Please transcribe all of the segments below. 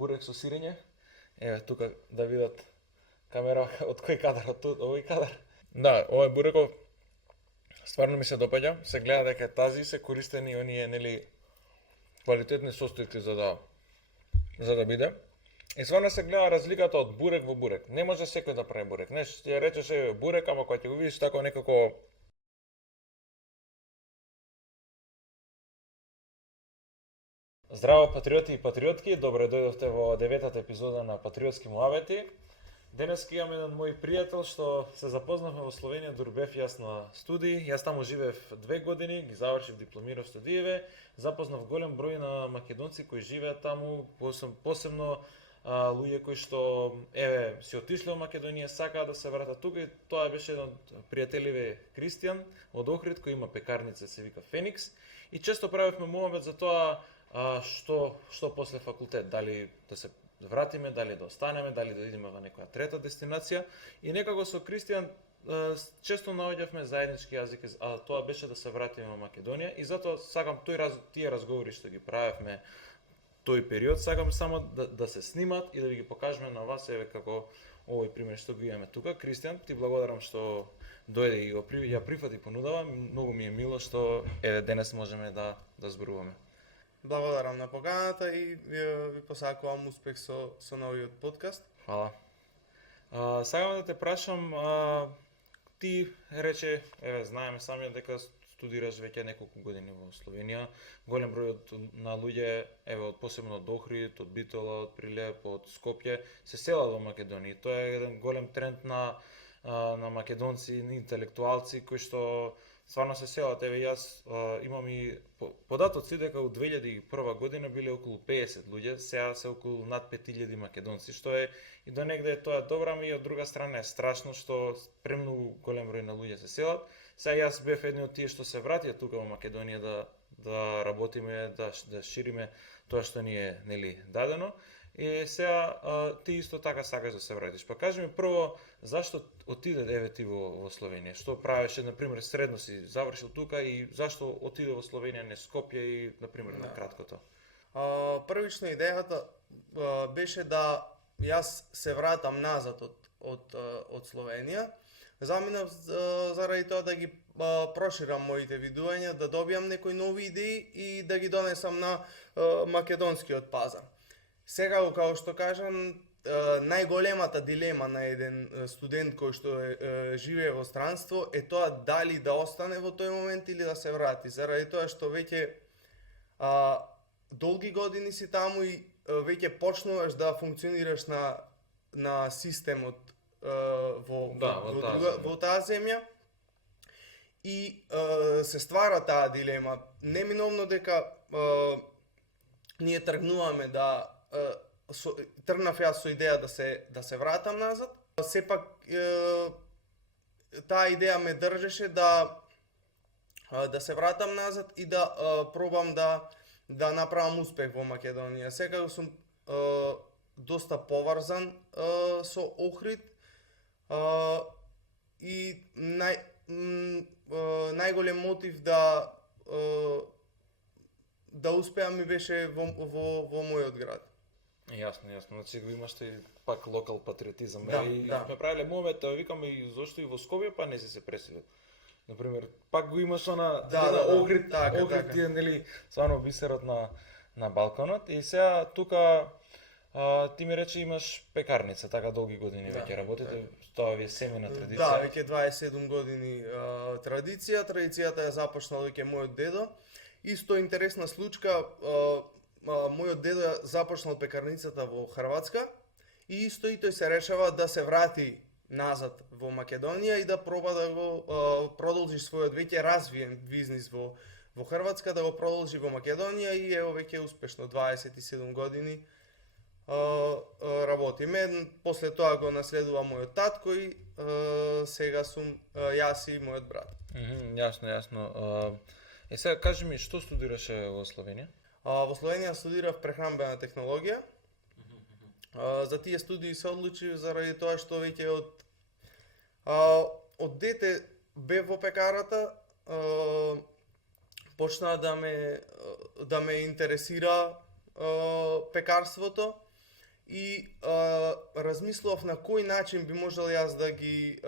бурек со сирење. Еве тука да видат камера од кој кадар, од овој кадар. Да, овој буреков стварно ми се допаѓа. Се гледа дека тази се користени оние нели квалитетни состојки за да биде. И стварно се гледа разликата од бурек во бурек. Не може секој да прави бурек. Не, ќе речеш еве бурек, ама кога ќе го видиш тако некако Здраво патриоти и патриотки, добре дојдовте во 9-та епизода на Патриотски муавети. Денес имам еден мој пријател што се запознавме во Словенија, дорбев јас на студии. Јас таму живеев 2 години, ги завршив дипломирав студиеве, запознав голем број на македонци кои живеат таму, посебно луѓе кои што еве си отишле во Македонија, сакаат да се вратат тука, и тоа беше еден од пријателиве Кристијан од Охрид кој има пекарница се вика Феникс, и често правевме муавет за тоа што после факултет, дали да се вратиме, дали да останеме, дали да идеме во некоја трета дестинација, и некако со Кристијан често наоѓавме заеднички јазик, а тоа беше да се вратиме во Македонија, и затоа сакам тие разговори што ги правевме тој период, сакам само да се снимат и да ви ги покажеме на вас, еве како овој пример што го имаме тука. Кристијан, ти благодарам што дојде и ја прифати понудава, многу ми е мило што еве денес можеме да зборуваме. Благодарам на поканата и ви посакувам успех со новиот подкаст. Фала. Сакам да те прашам, ти рече, еве знаеме самиот дека студираш веќе неколку години во Словенија. Голем број на луѓе, еве од посебно од Охрид, од Битола, од Прилеп, од Скопје се селат во Македонија. Тоа е еден голем тренд на македонци, интелектуалци кои што стварно се селат. Еве јас имам и податоци дека од 2001 година биле околу 50 луѓе, сега се околу над 5000 македонци, што е и до негде тоа е добра, и од друга страна е страшно што премногу голем број на луѓе се селат. Сега јас бев еден од тие што се вратија тука во Македонија да работиме, да шириме тоа што ни е нели дадено. И сега ти исто така сакаш да се вратиш. Па кажи ми прво зашто отиде еве ти во Словенија? Што правеше, на пример, средно си завршил тука, и зашто отиде во Словенија, не Скопје, и на пример на краткото? Првично идејата беше да јас се вратам назад од Словенија. Заминав заради тоа да ги проширам моите видувања, да добијам некои нови идеи и да ги донесам на македонскиот пазар. Сега, како што кажам, најголемата дилема на еден студент кој што живее во странство е тоа дали да остане во тој момент или да се врати, заради тоа што веќе долги години си таму и веќе почнуваш да функционираш на системот во таа земја, и се ствара таа дилема. Неминовно дека ние тргнуваме тргнав јас со идеја да се вратам назад. Сепак таа идеја ме држеше да се вратам назад и да пробам да направам успех во Македонија. Секако сум доста поврзан со Охрид, и најголем мотив да успеам ми беше во мојот град. Јасно, значи го имаш тој пак локал патриотизам. И сме правиле муавет, викаме и зошто и во Скопје па не си се преселил. Например, пак го имаш Охрид, ти е нели стварно бисерот на Балканот, и сега тука ти ми рече имаш пекарница, така долги години веќе работите, тоа ви е семена традиција. Да, веќе 27 години традиција. Традицијата ја започнал веќе мојот дедо. Исто интересна случка, мојот дедо ја започнал пекарницата во Хрватска, и исто и тој се решава да се врати назад во Македонија и да проба да го продолжи својот веќе развиен бизнис во Хрватска, да го продолжи во Македонија, и ево веќе успешно 27 години работиме. После тоа го наследува мојот татко и сега сум јас и мојот брат. Јасно. Сега кажи ми, што студираше во Словенија? Во Словенија студирав прехранбена технологија. За тие студии се одлучив заради тоа што веќе од дете бев во пекарата, почна да ме интересира пекарството, и размислував на кој начин би можел јас да ги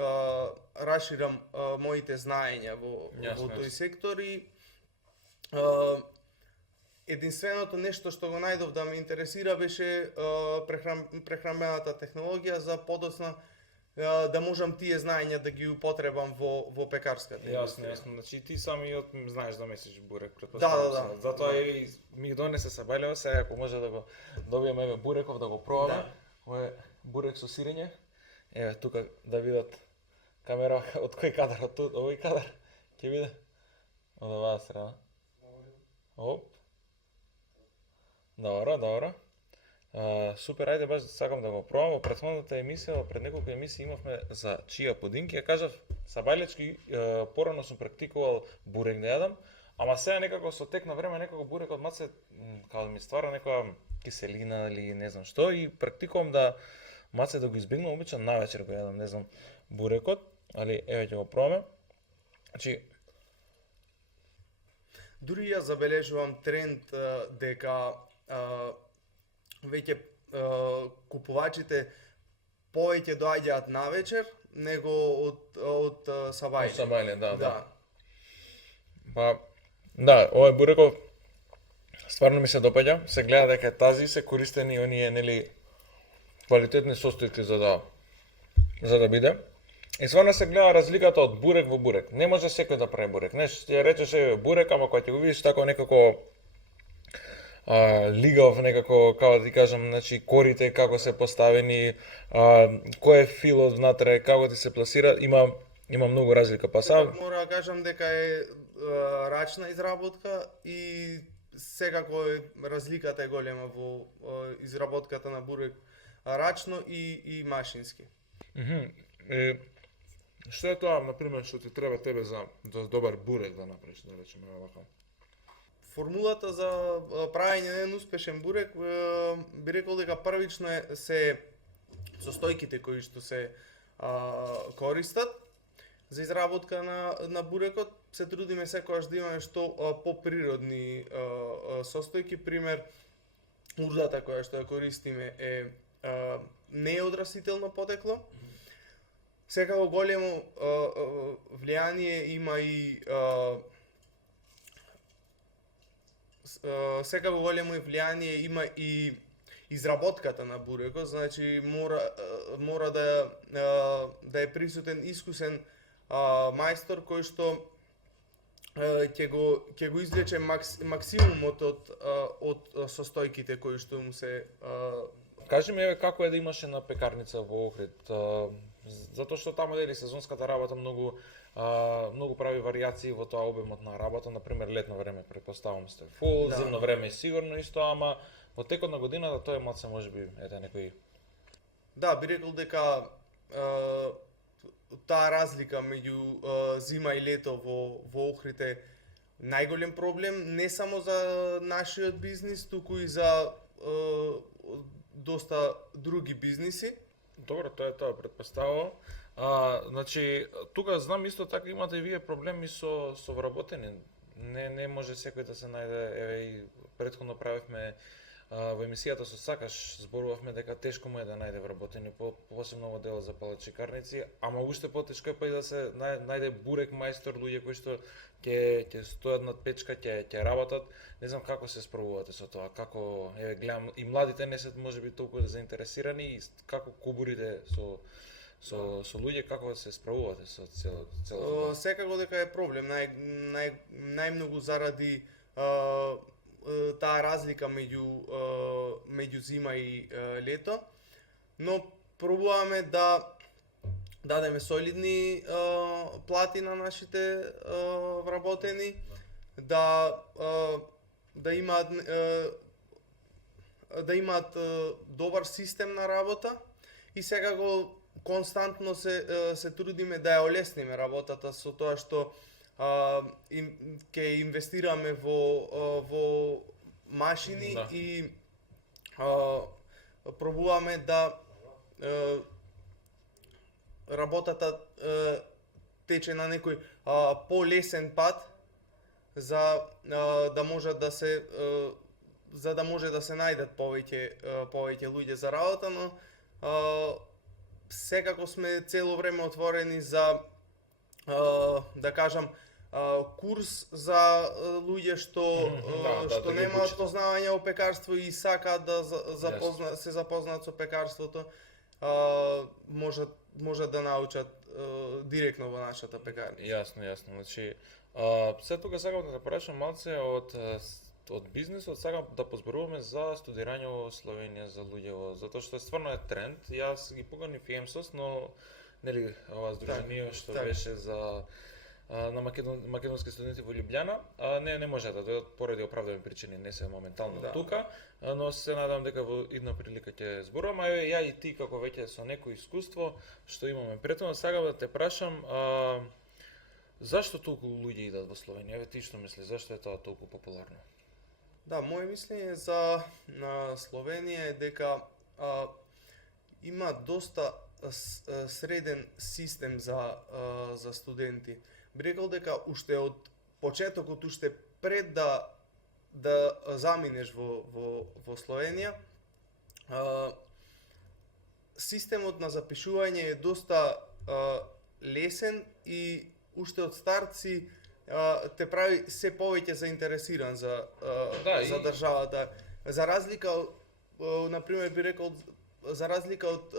расширам моите знаења во тој сектор и единственото нешто што го најдов да ме интересира беше прехранбената технологија за подоцна да можам тие знаења да ги употребам во пекарската индустрија. Јасно. Значи ти сами знаеш да месиш бурек, Да. Затоа и ми донесе Сабајлево, сега ако може да го добиеме еве буреков да го пробаме. Да. Ова е бурек со сирење. Еве тука да видат камера од кој кадар, од овој кадар. Ќе биде од оваа страна. Оп. Добро. Супер, ајде баш сакам да го пробам. Во претходната емисија, пред неколку емисии имавме за чија пудинки. Ја кажав, Сабајлечки порано сум практикувал бурек да јадам, ама сега некако со тек на време некако бурекот маце као да ми ствара некоја киселина или не знам што и практикувам да маце да го избегнувам, обичам навечер го јадам, не знам, бурекот, али еве ќе го пробаме. Значи дури ја забележувам тренд дека веќе купувачите повеќе доаѓаат навечер него од Сабајле. Сабајле, да. Па, да, овој буреков стварно ми се допаѓа. Се гледа дека тази се користени оние нели квалитетни состојки за да биде. И стварно се гледа разликата од бурек во бурек. Не може секој да прави бурек. Не, ќе речеш еве бурек, ама кога ќе го видиш тако некако лигав некако, како да ти кажам, значи корите како се поставени, кој е филот внатре, како ти се пласира, има многу разлика. Па сам мора да кажам дека е рачна изработка и секако разликата е голема во изработката на бурек рачно и машински. Што е тоа, например, што ти треба тебе за добар бурек да направиш, да речеме вака? Формулата за правење на еден успешен бурек би рекол дека првично се состојките кои што се користат за изработка на бурекот. Се трудиме секогаш да имаме што поприродни состојки. Пример, урдата која што ја користиме не е од растително потекло. Секако големо влијание има и изработката на бурекот, значи мора да е присутен искусен мајстор кој што ќе го извлече максимумот од состојките кои што му се Кажи ми еве како е да имаш една пекарница во Охрид, затоа што таму дели сезонската работа многу прави варијации во тоа обемот на работа, например летно време претпоставувам сте фул, Да. зимно време сигурно исто, ама во текот на годината тоа е маце можеби некој. Да, би рекол дека таа разлика меѓу зима и лето во Охрид е најголем проблем, не само за нашиот бизнис, туку и за доста други бизниси. Добро, тоа е тоа, претпоставувам. Значи, тука знам исто така имате и вие проблеми со вработени. Не може секој да се најде, еве и претходно правевме во емисијата со Сакаш, зборувавме дека тешко му е да најде вработени, посебно во делот за палачикарници, ама уште потешко е па и да се најде бурек мајстор, луѓе кои што ќе стојат над печка, ќе работат. Не знам како се справувате со тоа, како еве гледам и младите не се можеби толку заинтересирани и како кубурите со луѓе, како се справувате со целото? Секако дека е проблем, најмногу заради таа разлика меѓу зима и лето, но пробуваме да дадеме солидни плати на нашите вработени, да имаат добар систем на работа и секако константно се трудиме да ја олесниме работата со тоа што ќе инвестираме во машини, Да. и пробуваме да работата тече на некој полесен пат за да може за да може да се најдат повеќе луѓе за работа, но секако сме цело време отворени за да кажам курс за луѓе што да ги немаат обучите. познавање о пекарство и сакаат да се запознаат со пекарството, можат да научат директно во нашата пекарна. Јасно. Значи, се тука сакам да те прашам малце од бизнисот, сакам да позборуваме за студирање во Словенија за луѓе, затоа што стварно е тренд. Јас ги поканив и ЕМСОС, но нели ова здружение што беше за на македонски студенти во Љубљана, не може да дојдат поради оправдани причини, не се моментално тука, но се надам дека во идна прилика ќе зборувам, ја и ти како веќе со некој искуство што имаме претhodно, сакам да те прашам зашто толку луѓе идат во Словенија? Ти што мислиш, зашто е тоа толку популарно? Да, моје мислење за Словенија е дека има доста среден систем за студенти. Би рекол дека уште од почетокот, уште пред да заминеш во Словенија, системот на запишување е доста лесен и уште од старт си те прави се повеќе заинтересиран за државата. За разлика, например, би рекол, за разлика од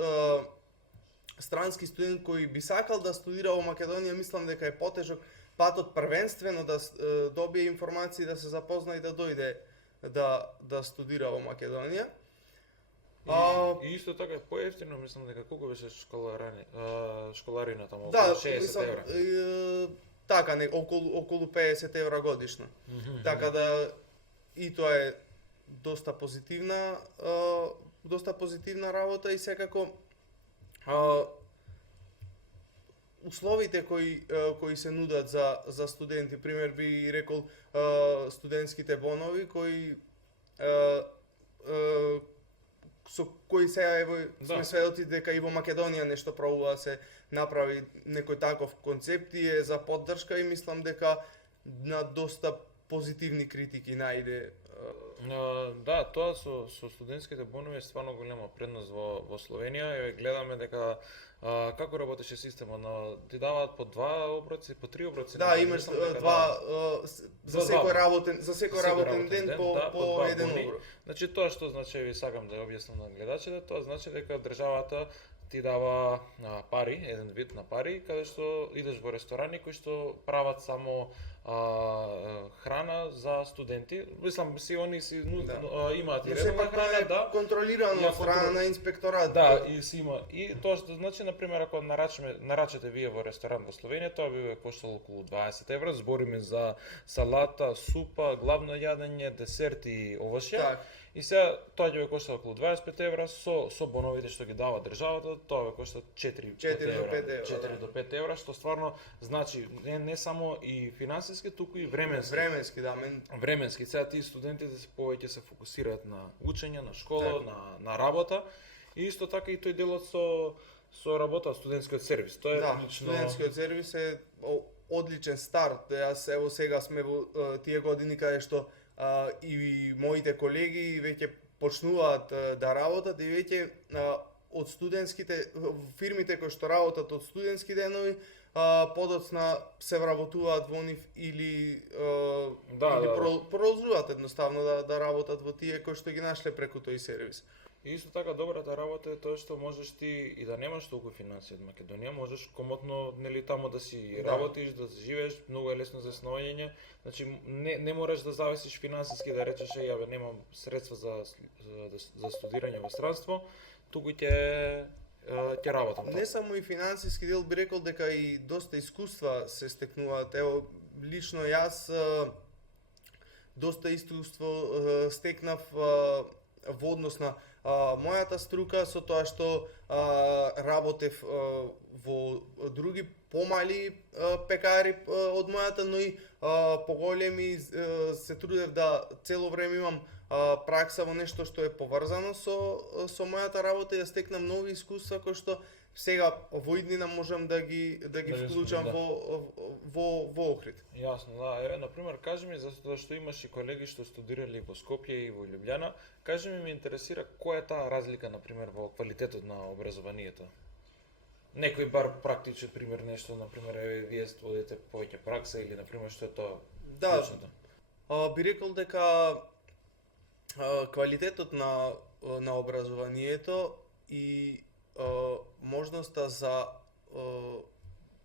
странски студент кој би сакал да студира во Македонија, мислам дека е потежок патот првенствено да добие информации, да се запозна и да дојде да студира во Македонија. И исто така поевтино, мислам дека колку беше школарина таму, околу Да, 60 мислам, евра. така, околу 50 евра годишно. Така да и тоа е доста позитивна работа и секако условите кои се нудат за студенти, пример би рекол студентските бонови кои со кои сега сме сведоци дека и во Македонија нешто пробува да се направи некој таков концепт и е за поддршка и мислам дека на доста позитивни критики најде. Да, тоа со студентските бонови е стварно голема предност во Словенија. Гледаме дека како работеше системот, ти даваат по 2 оброци, по 3 оброци. Да, имаш два за секој работен ден по еден оброк. Значи тоа што значи, ви сакам да ја објаснам на гледачите, тоа значи дека државата ти дава пари, еден вид на пари, каде што идеш во ресторани кои што прават само храна за студенти. Мислам, они имаат и редовна храна, да. Контролирано од страна на инспекторат. Да, и си има. И тоа што значи, например, ако нарачате вие во ресторан во Словенија, тоа би ве коштало околу 20 евра. Збориме за салата, супа, главно јадење, десерт и овошје. Так. И сега тоа ќе ве кошта околу 25 евра, со боновите што ги дава државата, тоа ве кошта 4 до 5 евра, што стварно значи не само и финансиски, туку и временски. Временски, сега тие студентите повеќе се фокусираат на учење, на школа, на работа, и исто така и тој делот со работа, студентскиот сервис. Тоа е лично... студентскиот сервис е одличен старт. Јас ево сега сме во тие години каде што и моите колеги веќе почнуваат да работат и веќе од студентските фирмите кои што работат од студентски денови подоцна се вработуваат во нив или продолжуваат едноставно да работат во тие кои што ги нашле преку тој сервис. И исто така добрата работа е тоа што можеш ти и да немаш толку финансии од Македонија, можеш комотно нели таму да си работиш, да живееш, многу е лесно за сноење. Значи не можеш да зависиш финансиски да речеш ја немам средства за студирање во странство, туку ќе работам. Не само и финансиски дел, би рекол дека и доста искуства се стекнуваат. Ево лично јас доста искуство стекнав во однос на мојата струка, со тоа што работев во други помали пекари од мојата, но и поголеми се трудев да цело време имам пракса во нешто што е поврзано со мојата работа и да стекнам нови искуства кои што сега во иднина можам да ги вклучам да. во Охрид. Јасно, да. Еве, на пример, кажи ми, затоа што имаш и колеги што студирале во Скопје и во Лјубљана, кажи ми, ме интересира која е таа разлика, на пример, во квалитетот на образованието. Некој бар практичен пример, нешто, на пример, еве, вие водите повеќе пракса или, на пример, што е тоа Да, клучното? би рекол дека квалитетот на образованието и можноста за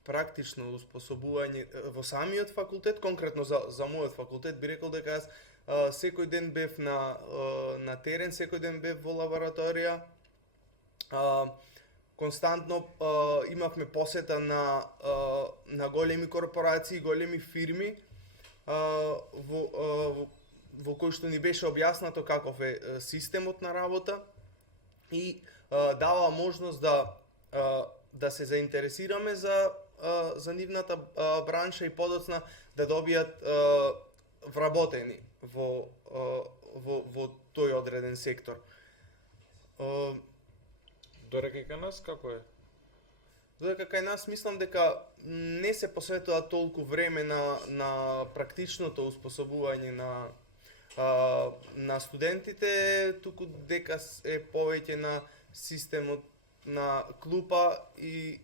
практично успособување во самиот факултет, конкретно за мојот факултет, би рекол дека јас секој ден бев на терен, секој ден бев во лабораторија. Константно имавме посета на големи корпорации, големи фирми, во кој што ни беше објаснато каков е системот на работа и дава можност да се заинтересираме за нивната бранша и подоцна да добијат вработени во тој одреден сектор. Додека кај нас како е? Додека кај нас мислам дека не се посветува толку време на практичното успособување на студентите, туку дека е повеќе на системот на клупа и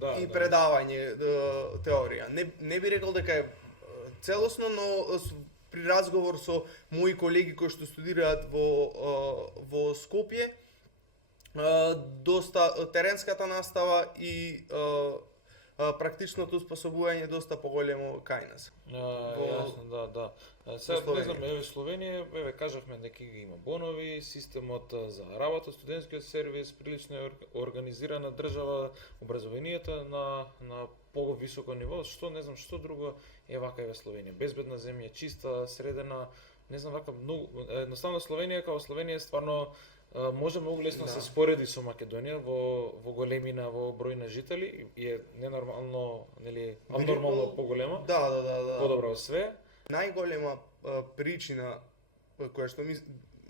предавање теорија. Не би рекол дека е целосно, но при разговор со мои колеги кои што студираат во Скопје, доста теренската настава и практичното успособување доста поголемо кај нас. Јасно, да. Сега не знам, еве Словенија, еве кажавме дека има бонови, системот за работа, студентскиот сервис, прилично е организирана држава, образованието на повисоко ниво, што не знам што друго е вака еве Словенија. Безбедна земја, чиста, средена, не знам вака многу, едноставно Словенија како Словенија стварно може многу лесно да се спореди со Македонија во големина, во број на жители и е ненормално, нели, абнормално поголема. Да. Подобро све. Најголема причина која што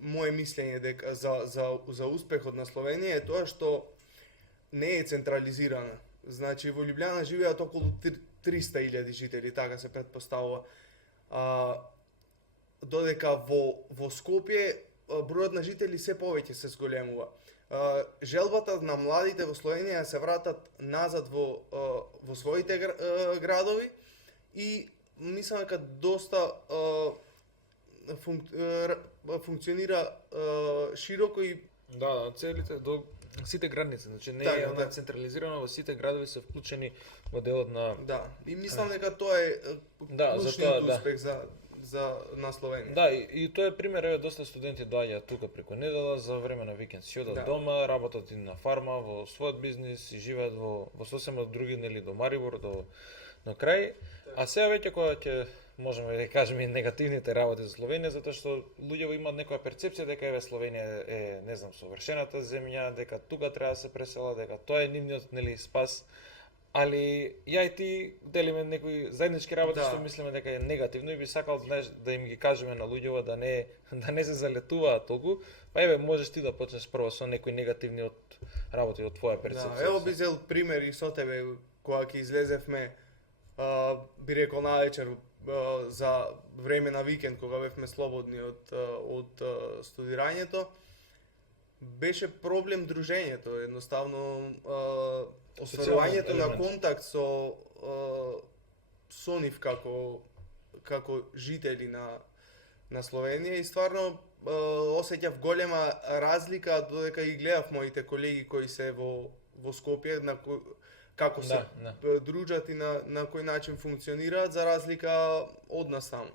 мое мислење дека за успехот на Словенија е тоа што не е централизирана. Значи во Лјубљана живеат околу 300.000 жители, така се претпоставува. Додека во Скопје бројот на жители се повеќе се зголемува. Желбата на младите во Словенија се вратат назад во своите градови и мислам дека доста функционира широко и Да, целите до сите граници, значи не е она централизирано, во сите градови се вклучени во делот на. Да, и мислам дека тоа е клучниот успех на Словенија. Да, и тоа е пример, еве доста студенти доаѓаат тука преку недела за време на викенд, си одат дома, работат и на фарма, во својот бизнис и живеат во сосема други, нели, до Марибор, до крај. А сега веќе кога ќе можеме да кажеме и негативните работи за Словенија, затоа што луѓето имаат некоја перцепција дека еве Словенија е, не знам, совршената земја, дека тука треба да се преселат, дека тоа е нивниот, нели, спас. Али ја и ти делиме некои заеднички работи што мислиме дека е негативно и би сакал, знаеш, да им ги кажеме на луѓето да не се залетуваат толку. Па еве можеш ти да почнеш прво со некои негативни работи од твоја перцепција. Да, ево би зел пример и со тебе кога ќе излезевме, би рекол навечер за време на викенд кога бевме слободни од студирањето. Беше проблем дружењето, едноставно остварувањето на контакт со нив како жители на Словенија и стварно осеќав голема разлика додека ги гледав моите колеги кои се во Скопје како се дружат и на кој начин функционираат за разлика од нас таму.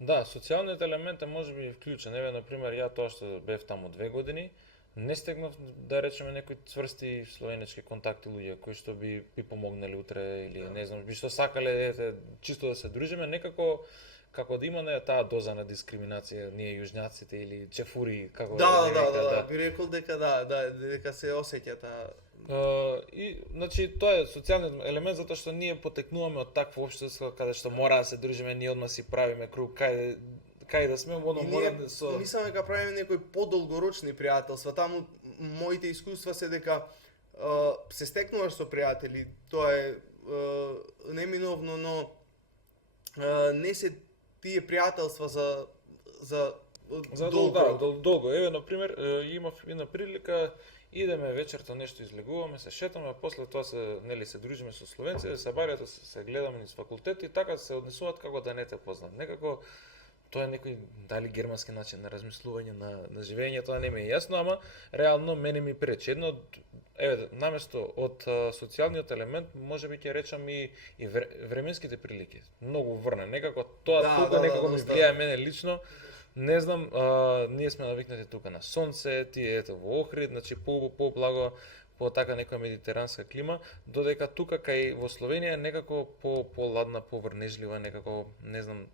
Да, социјалниот елемент е можеби вклучен. Еве, на пример, ја тоа што бев таму 2 години, не стегнав да речеме некои цврсти словенечки контакти луѓе кои што би помогнали утре или не знам, би што сакале чисто да се дружиме, некако како да има таа доза на дискриминација, ние јужњаците или чефури, како да, би рекол дека дека се осеќа таа. И значи тоа е социјалниот елемент затоа што ние потекнуваме од такво општество каде што мора да се дружиме, ние одма си правиме круг, кај кај да сме, И ние мислам дека правиме некои подолгорочни пријателства. Таму моите искуства се дека се стекнуваш со пријатели, тоа е неминовно, но не се тие пријателства за долго. Еве на пример, имав една прилика, идеме вечерта нешто излегуваме, се шетаме, а после тоа се дружиме со словенци, се барјат, се гледаме низ факултет и така се однесуваат како да не те познат. Некако тоа е некој дали германски начин на размислување на живење, тоа не ми е јасно, ама реално мене ми пречи. Едно наместо од социјалниот елемент, можеби ќе речам и временските прилики. Многу врна, некако тоа тука некако ми влијае мене лично. Не знам, ние сме навикнати тука на сонце, тие ето во Охрид, значи по-благо, по така некоја медитеранска клима, додека тука кај во Словенија некако по-ладна, поврнежлива, некако, не знам,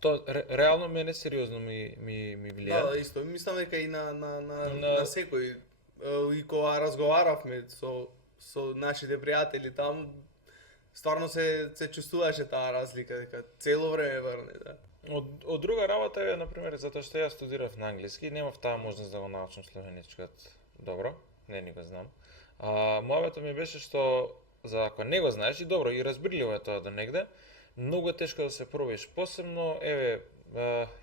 тоа реално мене сериозно ми влијае. Да, исто. Мислам дека и на секој, и кога разговаравме со нашите пријатели там, стварно се чувствуваше таа разлика, дека цело време врне, да. Од друга работа е, например, затоа што јас студирав на англиски, немав таа можност да го научам словеничкиот добро, не ни го знам. Мојавето ми беше што, за ако не го знаеш, и добро, и разбирливо е тоа до негде, многу е тешко да се пробиш. Посебно, еве,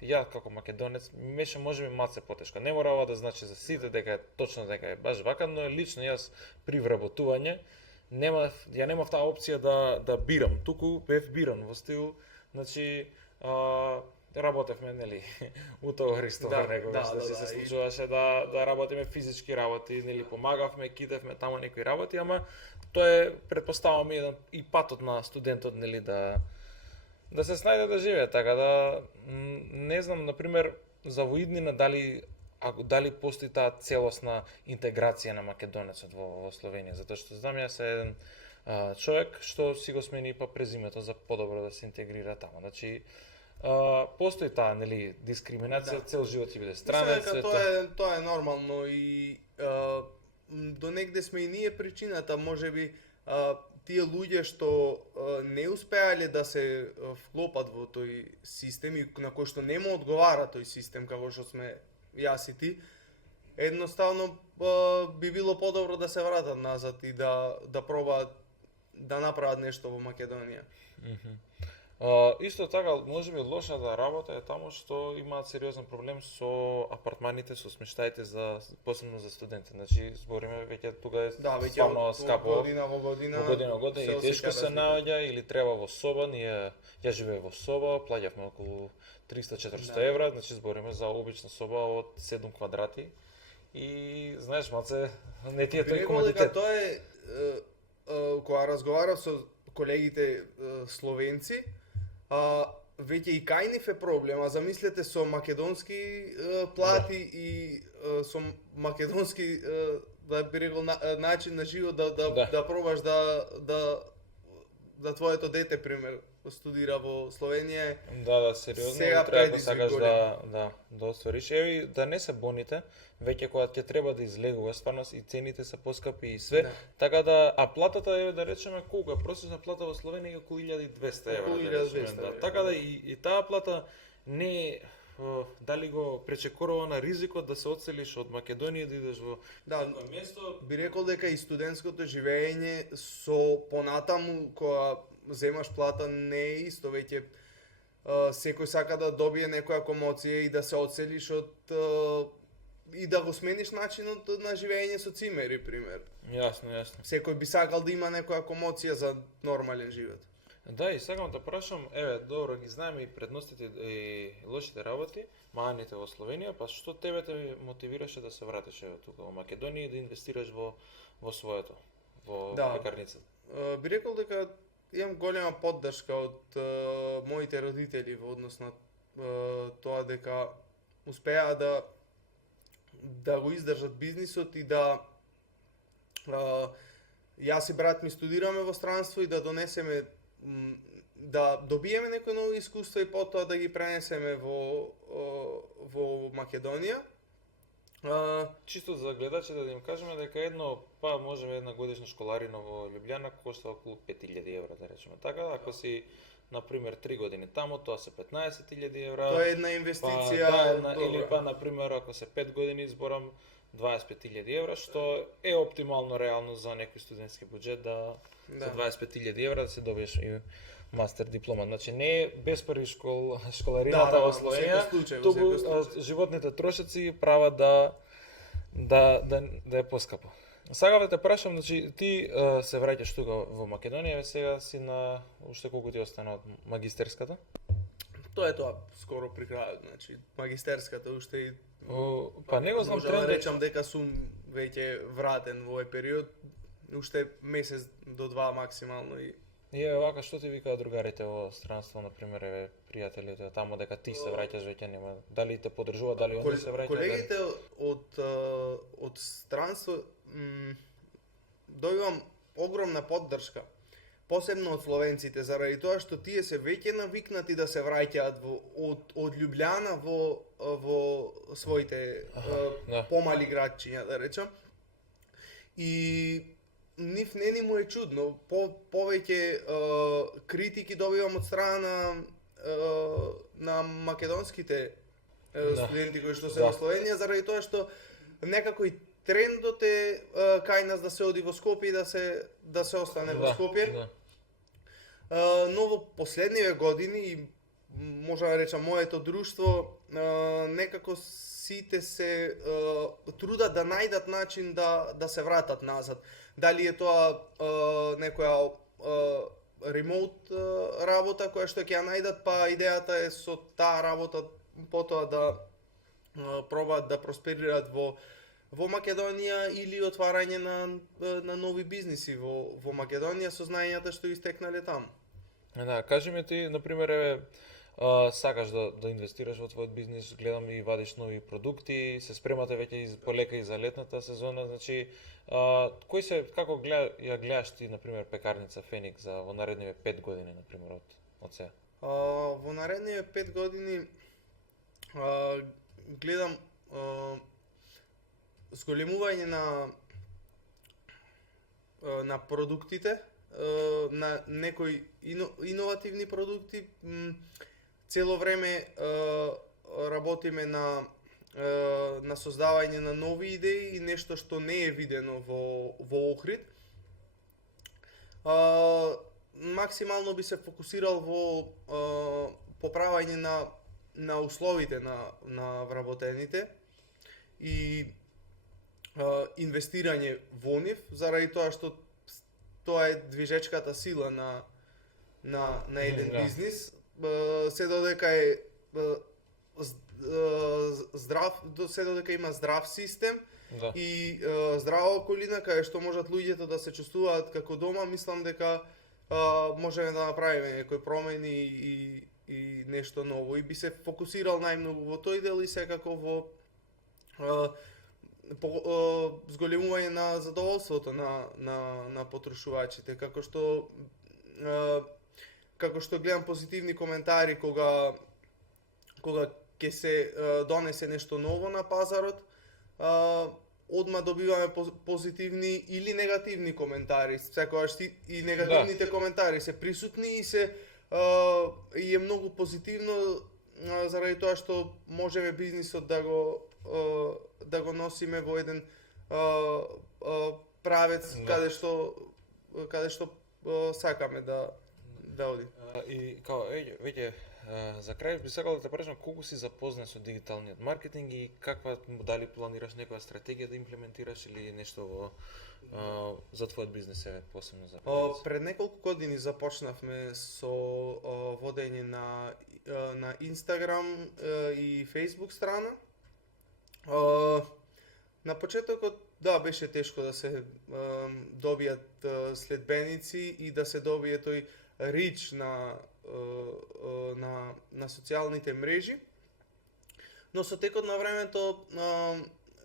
ја како македонец, ми беше можеби малце потешко. Не мора ова да значи за сите дека е точно дека е баш вака, но лично јас при вработување немав таа опција да бирам. Туку бев биран во стил, значи работевме, нели, утовари стовар некогаш, се случуваше да работиме физички работи, нели, помагавме, кидевме таму некои работи, ама тоа е, претпоставам, и патот на студентот, нели, да се снајде да живее, така да не знам, например, за во иднина дали постои таа целосна интеграција на македонецот во Словенија, затоа што знам јас е еден човек што си го смени па презимето за подобро да се интегрира таму. Значи постои таа, нели, дискриминација, цел живот ќе биде странец. Тоа е нормално и до негде сме и ние причината, можеби тие луѓе што не успеале да се вклопат во тој систем и на кој што нема одговара тој систем како што сме јас и ти, едноставно би било подобро да се вратат назад и да пробаат да направат нешто во Македонија. Исто така, можеби лошата работа е таму што имаат сериозен проблем со апартманите, со смештаите посебно за студенти. Значи, збориме веќе тука е стварно скапо. Година во година и тешко се наоѓа или треба во соба. Ја живеев во соба, плаќавме околу 300-400 евра, значи збориме за обична соба од 7 квадрати. И знаеш, малце не ти е тој комодитет. Тоа е кога разговарав со колегите словенци, веќе и кај нив е проблема. Замислете со македонски плати и со македонски, да би рекол, начин на живот да пробаш да твоето дете, пример, студира во Словенија. Да, сериозно, треба да сакаш да оствариш. Еви, да не се боните, веќе кога ќе треба да излегува, стварно и цените се поскапи и све, така да, а платата е, да речеме, колку е просечна плата во Словенија, околу 1200 евра. Така да и таа плата не дали го пречекорува на ризикот да се одселиш од Македонија да идеш во некое место. Би рекол дека и студентското живење со понатаму кога земаш плата не е исто, веќе секој сака да добие некоја комоција и да се одселиш и да го смениш начинот на живење со цимери, пример. Јасно. Секој би сакал да има некоја комоција за нормален живот. Да, и сакам да прашам, еве, добро, ги знаеме и предностите и лошите работи, маните во Словенија, па што тебе те мотивираше да се вратиш тука во Македонија и да инвестираш во своето, во пекарницата? Би рекол дека имам голема поддршка од моите родители во однос на тоа дека успеа да го издржат бизнисот и јас и брат ми студираме во странство и да донесеме, да добиеме некои нови искуства и потоа да ги пренесеме во Македонија. Чисто за гледачите да им кажеме дека можеме една годишна школарина во Лјубљана кошта околу 5000 евра, да речеме така, ако си например 3 години таму, тоа се 15.000 евра. Тоа е една инвестиција, или па например ако се 5 години зборам 25.000 евра, што е оптимално реално за некој студентски буџет за 25.000 евра да се добиеш и мастер диплома. Значи не е без први школарината во Словенија, туку животните трошоци прават да е поскапо. Сега да те прашам, значи ти се враќаш тука во Македонија, сега си на уште колку ти остана од магистерската? Тоа е тоа, скоро при крајот, значи магистерската уште па не го знам трендот. Може да речам дека сум веќе вратен во овој период, уште месец до два максимално и вака што ти викаат другарите во странство, на пример, пријателите таму дека ти се враќаш веќе нема. Дали те поддржуваат, дали они се враќаат? Колегите од странство добивам огромна поддршка, посебно од словенците, заради тоа што тие се веќе навикнати да се враќаат од Љубљана во своите помали градчиња, да речам. И нив не ни му е чудно, повеќе критики добивам од страна на македонските студенти кои што се во Словенија, заради тоа што некако и трендот е кај нас да се оди во Скопје и да се остане во Скопје. Но во последниве години и може да речам моето друштво некако сите се трудат да најдат начин да се вратат назад. Дали е тоа некоја ремоут работа која што ќе ја најдат, па идејата е со таа работа потоа да пробаат да просперираат во Македонија или отварање на нови бизниси во Македонија со знаењата што истекнале таму. Да, кажи ми ти, например, сакаш да инвестираш во твојот бизнис, гледам и вадиш нови продукти, се спремате веќе полека и за летната сезона, значи како ја гледаш ти, например, пекарница Феникс во наредниве 5 години, например, од сега? Во наредниве 5 години гледам зголемување на продуктите, на некои иновативни продукти. Цело време работиме на создавање на нови идеи и нешто што не е видено во Охрид. Максимално би се фокусирал во поправање на условите на вработените и инвестирање во нив, заради тоа што тоа е движечката сила на еден бизнис. Се додека е здрав, се додека има здрав систем и здрава околина кај што можат луѓето да се чувствуваат како дома, мислам дека можеме да направиме некои промени и нешто ново. И би се фокусирал најмногу во тој дел и секако во зголемување на задоволството на потрошувачите, како што гледам позитивни коментари кога ќе се донесе нешто ново на пазарот, одма добиваме позитивни или негативни коментари. Секогаш и негативните коментари се присутни и е многу позитивно заради тоа што можеме бизнисот да го носиме во еден правец каде што сакаме да оди. И као веќе за крај би сакал да те прашам колку си запознат со дигиталниот маркетинг и дали планираш некоја стратегија да имплементираш или нешто за твојот бизнес посебно за пред неколку години започнавме со водење на Instagram и Facebook страна. На почетокот беше тешко да се добијат следбеници и да се добие тој рич на социјалните мрежи, но со текот на времето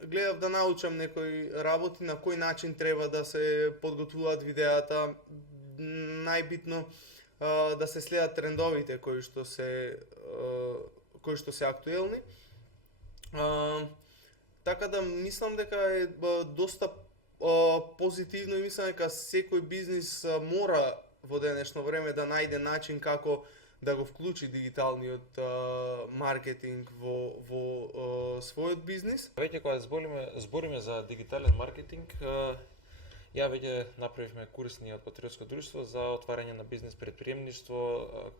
гледав да научам некои работи, на кој начин треба да се подготвуваат видеата, најбитно да се следат трендовите кои што се актуелни. Така да мислам дека е доста позитивно и мислам дека секој бизнис мора во денешно време да најде начин како да го вклучи дигиталниот маркетинг во својот бизнис. Веќе кога збориме за дигитален маркетинг, ја веќе направивме курсни од Патриотско друштво за отварање на бизнес предприемништво,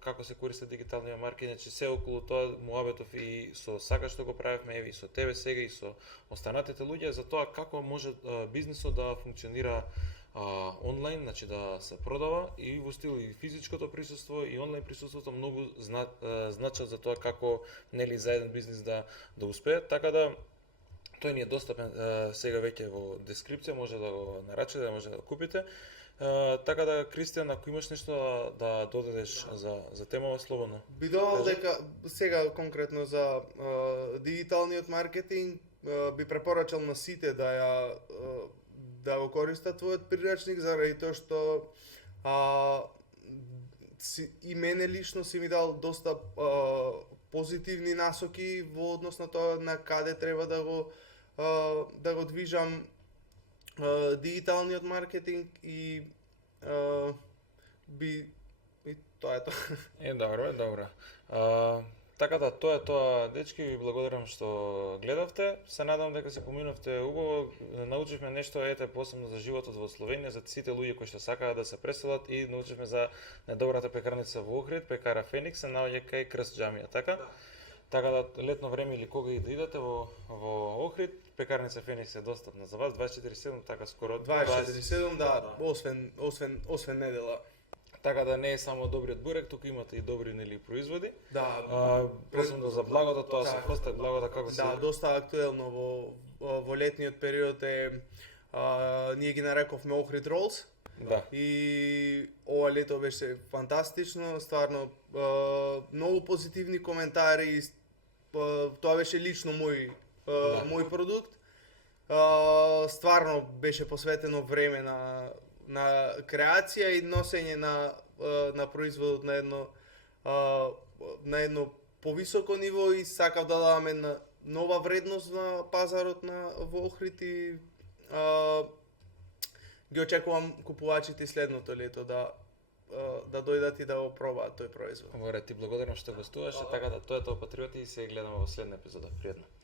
како се користи дигиталниот маркетинг, значи се околу тоа муабетов и со Сака што го правевме, и со тебе сега и со останатите луѓе за тоа како може бизнисот да функционира онлайн, значи да се продава и во стил и физичкото присуство и онлайн присуството многу значат за тоа како нели за еден бизнис да успее, така да тој ни е достапен сега веќе во дескрипција, може да го нарачите, да може да го купите. Така да, Кристијан, ако имаш нешто да додадеш за темава, слободно. Би добавил дека сега конкретно за дигиталниот маркетинг би препорачал на сите да го користат твојот прирачник, заради тоа што и мене лично си ми дал доста позитивни насоки во однос на тоа на каде треба да го движам дигиталниот маркетинг и тоа е тоа. Добро. Така да, тоа е тоа, дечки, ви благодарам што гледавте. Се надам дека се поминавте убаво, научивме нешто, посебно за животот во Словенија, за сите луѓе кои што сакаат да се преселат, и научивме за најдобрата пекарница во Охрид, пекара Феникс, се наоѓа кај Крст џамија, така? Така да, летно време или кога и да идете во Охрид, пекарница Феникс е достапна за вас, 24/7, така скоро 24/7, да, освен недела. Така да не е само добриот бурек, туку имате и добри нели производи. Да. Посебно за благото, тоа се постак благото како се. Да, доста актуелно во летниот период ние ги нарековме Охрид Ролс. Да. И ова лето беше фантастично, стварно многу позитивни коментари. Тоа беше лично мој продукт. Стварно беше посветено време на креација и носење на производот на едно повисоко ниво, и сакав да дадам една нова вредност на пазарот во Охрид, и ги очекувам купувачите следното лето да дојдат и да го пробаат тој производ. Ти благодарам што гостуваше, така да тоа е тоа, патриоти, и се гледаме во следна епизода. Пријатно.